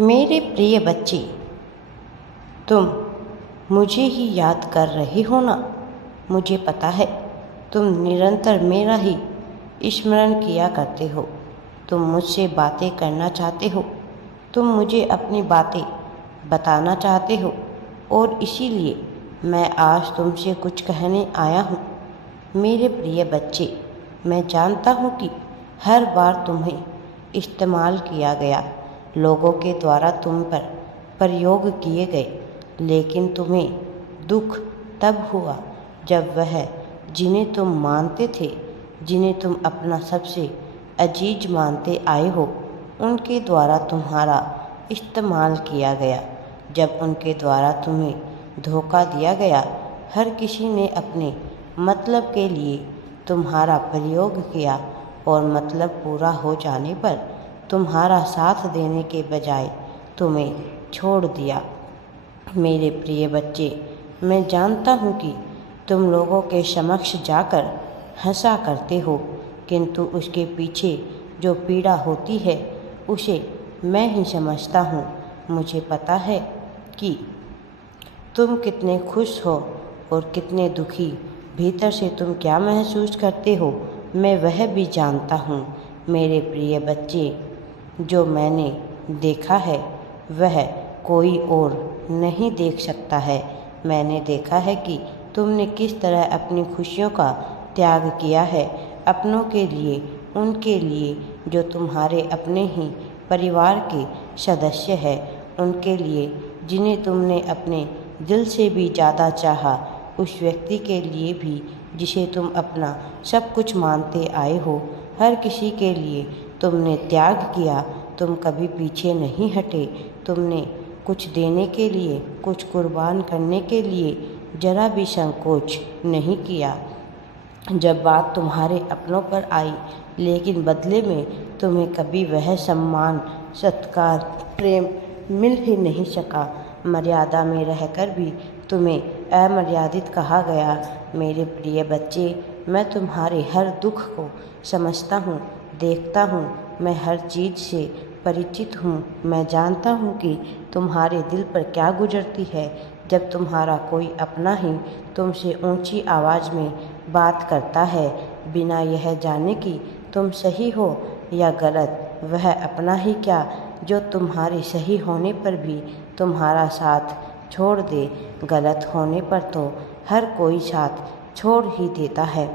मेरे प्रिय बच्चे, तुम मुझे ही याद कर रहे हो ना। मुझे पता है तुम निरंतर मेरा ही स्मरण किया करते हो। तुम मुझसे बातें करना चाहते हो, तुम मुझे अपनी बातें बताना चाहते हो और इसीलिए मैं आज तुमसे कुछ कहने आया हूँ। मेरे प्रिय बच्चे, मैं जानता हूँ कि हर बार तुम्हें इस्तेमाल किया गया, लोगों के द्वारा तुम पर प्रयोग किए गए, लेकिन तुम्हें दुख तब हुआ जब वह जिन्हें तुम मानते थे, जिन्हें तुम अपना सबसे अजीज मानते आए हो, उनके द्वारा तुम्हारा इस्तेमाल किया गया। जब उनके द्वारा तुम्हें धोखा दिया गया, हर किसी ने अपने मतलब के लिए तुम्हारा प्रयोग किया और मतलब पूरा हो जाने पर तुम्हारा साथ देने के बजाय तुम्हें छोड़ दिया। मेरे प्रिय बच्चे, मैं जानता हूँ कि तुम लोगों के समक्ष जाकर हंसा करते हो, किंतु उसके पीछे जो पीड़ा होती है उसे मैं ही समझता हूँ। मुझे पता है कि तुम कितने खुश हो और कितने दुखी, भीतर से तुम क्या महसूस करते हो मैं वह भी जानता हूँ। मेरे प्रिय बच्चे, जो मैंने देखा है वह कोई और नहीं देख सकता है। मैंने देखा है कि तुमने किस तरह अपनी खुशियों का त्याग किया है अपनों के लिए, उनके लिए जो तुम्हारे अपने ही परिवार के सदस्य हैं, उनके लिए जिन्हें तुमने अपने दिल से भी ज़्यादा चाहा, उस व्यक्ति के लिए भी जिसे तुम अपना सब कुछ मानते आए हो। हर किसी के लिए तुमने त्याग किया, तुम कभी पीछे नहीं हटे। तुमने कुछ देने के लिए, कुछ कुर्बान करने के लिए जरा भी संकोच नहीं किया। जब बात तुम्हारे अपनों पर आई, लेकिन बदले में तुम्हें कभी वह सम्मान, सत्कार, प्रेम मिल ही नहीं सका। मर्यादा में रहकर भी तुम्हें अमर्यादित कहा गया। मेरे प्रिय बच्चे, मैं तुम्हारे हर दुख को समझता हूँ, देखता हूँ, मैं हर चीज़ से परिचित हूँ। मैं जानता हूँ कि तुम्हारे दिल पर क्या गुजरती है जब तुम्हारा कोई अपना ही तुमसे ऊंची आवाज़ में बात करता है, बिना यह जाने कि तुम सही हो या गलत। वह अपना ही क्या, जो तुम्हारे सही होने पर भी तुम्हारा साथ छोड़ दे। गलत होने पर तो हर कोई साथ छोड़ ही देता है,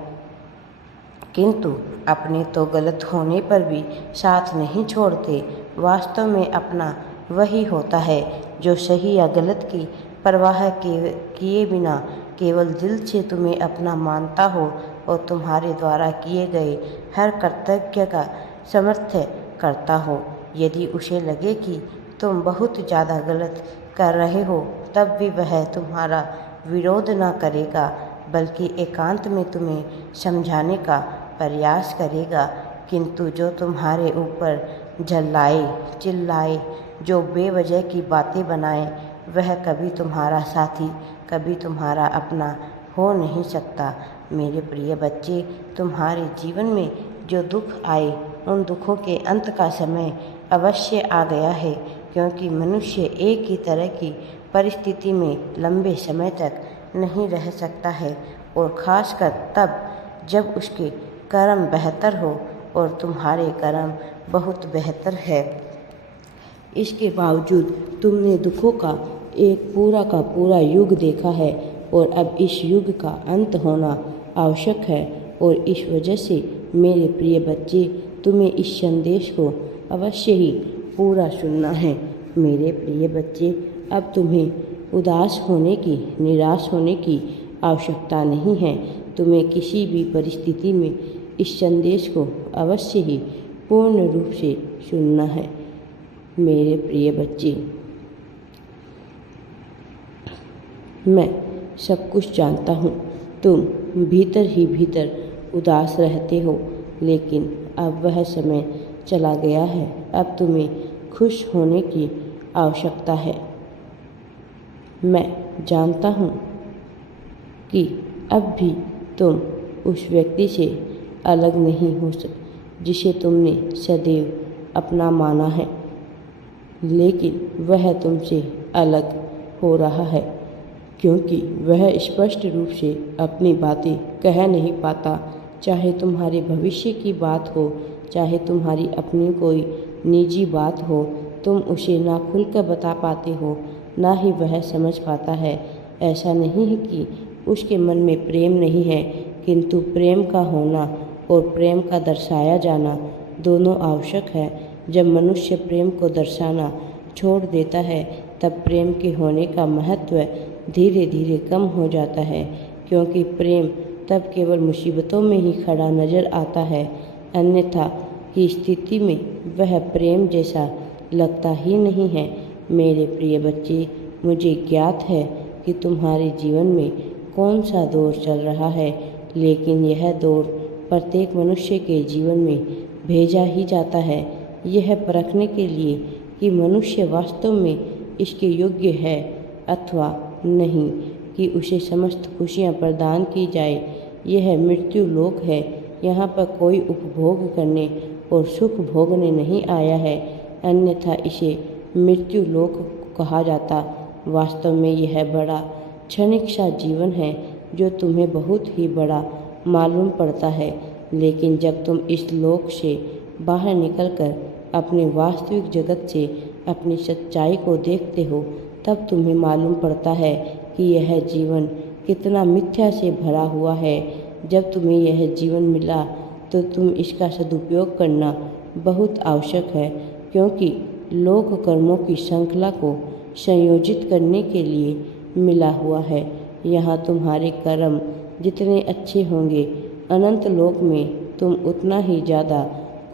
किंतु अपने तो गलत होने पर भी साथ नहीं छोड़ते। वास्तव में अपना वही होता है जो सही या गलत की परवाह किए बिना केवल दिल से तुम्हें अपना मानता हो और तुम्हारे द्वारा किए गए हर कर्तव्य का समर्थन करता हो। यदि उसे लगे कि तुम बहुत ज़्यादा गलत कर रहे हो, तब भी वह तुम्हारा विरोध न करेगा, बल्कि एकांत में तुम्हें समझाने का प्रयास करेगा। किंतु जो तुम्हारे ऊपर झल्लाए, चिल्लाए, जो बेवजह की बातें बनाए, वह कभी तुम्हारा साथी, कभी तुम्हारा अपना हो नहीं सकता। मेरे प्रिय बच्चे, तुम्हारे जीवन में जो दुख आए, उन दुखों के अंत का समय अवश्य आ गया है, क्योंकि मनुष्य एक ही तरह की परिस्थिति में लंबे समय तक नहीं रह सकता है, और ख़ासकर तब जब उसके कर्म बेहतर हो, और तुम्हारे कर्म बहुत बेहतर है। इसके बावजूद तुमने दुखों का एक पूरा का पूरा युग देखा है, और अब इस युग का अंत होना आवश्यक है। और इस वजह से मेरे प्रिय बच्चे, तुम्हें इस संदेश को अवश्य ही पूरा सुनना है। मेरे प्रिय बच्चे, अब तुम्हें उदास होने की, निराश होने की आवश्यकता नहीं है। तुम्हें किसी भी परिस्थिति में इस संदेश को अवश्य ही पूर्ण रूप से सुनना है। मेरे प्रिय बच्चे, मैं सब कुछ जानता हूँ। तुम भीतर ही भीतर उदास रहते हो, लेकिन अब वह समय चला गया है। अब तुम्हें खुश होने की आवश्यकता है। मैं जानता हूँ कि अब भी तुम उस व्यक्ति से अलग नहीं हो सकते जिसे तुमने सदैव अपना माना है। लेकिन वह तुमसे अलग हो रहा है क्योंकि वह स्पष्ट रूप से अपनी बातें कह नहीं पाता। चाहे तुम्हारे भविष्य की बात हो, चाहे तुम्हारी अपनी कोई निजी बात हो, तुम उसे ना खुलकर बता पाते हो, ना ही वह समझ पाता है। ऐसा नहीं है कि उसके मन में प्रेम नहीं है, किंतु प्रेम का होना और प्रेम का दर्शाया जाना दोनों आवश्यक है। जब मनुष्य प्रेम को दर्शाना छोड़ देता है, तब प्रेम के होने का महत्व धीरे धीरे कम हो जाता है, क्योंकि प्रेम तब केवल मुसीबतों में ही खड़ा नजर आता है, अन्यथा की स्थिति में वह प्रेम जैसा लगता ही नहीं है। मेरे प्रिय बच्चे, मुझे ज्ञात है कि तुम्हारे जीवन में कौन सा दौर चल रहा है, लेकिन यह दौर प्रत्येक मनुष्य के जीवन में भेजा ही जाता है, यह परखने के लिए कि मनुष्य वास्तव में इसके योग्य है अथवा नहीं, कि उसे समस्त खुशियाँ प्रदान की जाए। यह मृत्यु लोक है, यहाँ पर कोई उपभोग करने और सुख भोगने नहीं आया है, अन्यथा इसे मृत्यु लोक कहा जाता। वास्तव में यह बड़ा क्षणिक सा जीवन है जो तुम्हें बहुत ही बड़ा मालूम पड़ता है, लेकिन जब तुम इस लोक से बाहर निकलकर अपने वास्तविक जगत से अपनी सच्चाई को देखते हो, तब तुम्हें मालूम पड़ता है कि यह जीवन कितना मिथ्या से भरा हुआ है। जब तुम्हें यह जीवन मिला तो तुम इसका सदुपयोग करना बहुत आवश्यक है, क्योंकि लोक कर्मों की श्रृंखला को संयोजित करने के लिए मिला हुआ है। यहाँ तुम्हारे कर्म जितने अच्छे होंगे, अनंत लोक में तुम उतना ही ज़्यादा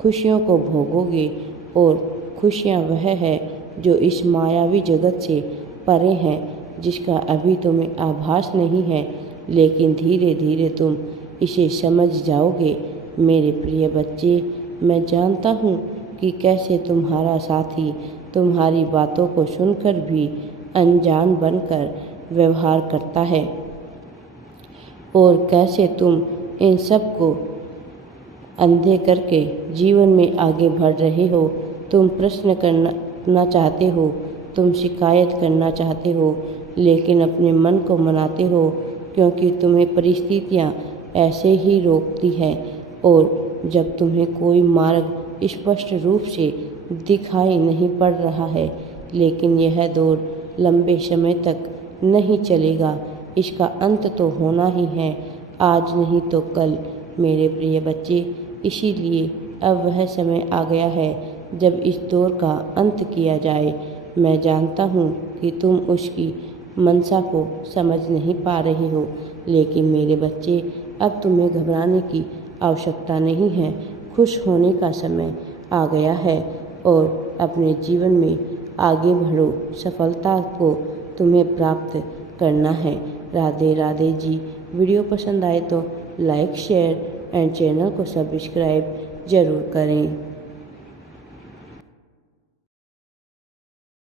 खुशियों को भोगोगे, और खुशियाँ वह है जो इस मायावी जगत से परे हैं, जिसका अभी तुम्हें आभास नहीं है, लेकिन धीरे धीरे तुम इसे समझ जाओगे। मेरे प्रिय बच्चे, मैं जानता हूँ कि कैसे तुम्हारा साथी तुम्हारी बातों को सुनकर भी अनजान बनकर व्यवहार करता है, और कैसे तुम इन सब को अंधे करके जीवन में आगे बढ़ रहे हो। तुम प्रश्न करना चाहते हो, तुम शिकायत करना चाहते हो, लेकिन अपने मन को मनाते हो, क्योंकि तुम्हें परिस्थितियाँ ऐसे ही रोकती हैं। और जब तुम्हें कोई मार्ग स्पष्ट रूप से दिखाई नहीं पड़ रहा है, लेकिन यह दौर लंबे समय तक नहीं चलेगा, इसका अंत तो होना ही है, आज नहीं तो कल। मेरे प्रिय बच्चे, इसीलिए अब वह समय आ गया है जब इस दौर का अंत किया जाए। मैं जानता हूँ कि तुम उसकी मंशा को समझ नहीं पा रहे हो, लेकिन मेरे बच्चे, अब तुम्हें घबराने की आवश्यकता नहीं है। खुश होने का समय आ गया है और अपने जीवन में आगे बढ़ो। सफलता को तुम्हें प्राप्त करना है। राधे राधे जी। वीडियो पसंद आए तो लाइक, शेयर एंड चैनल को सब्सक्राइब ज़रूर करें।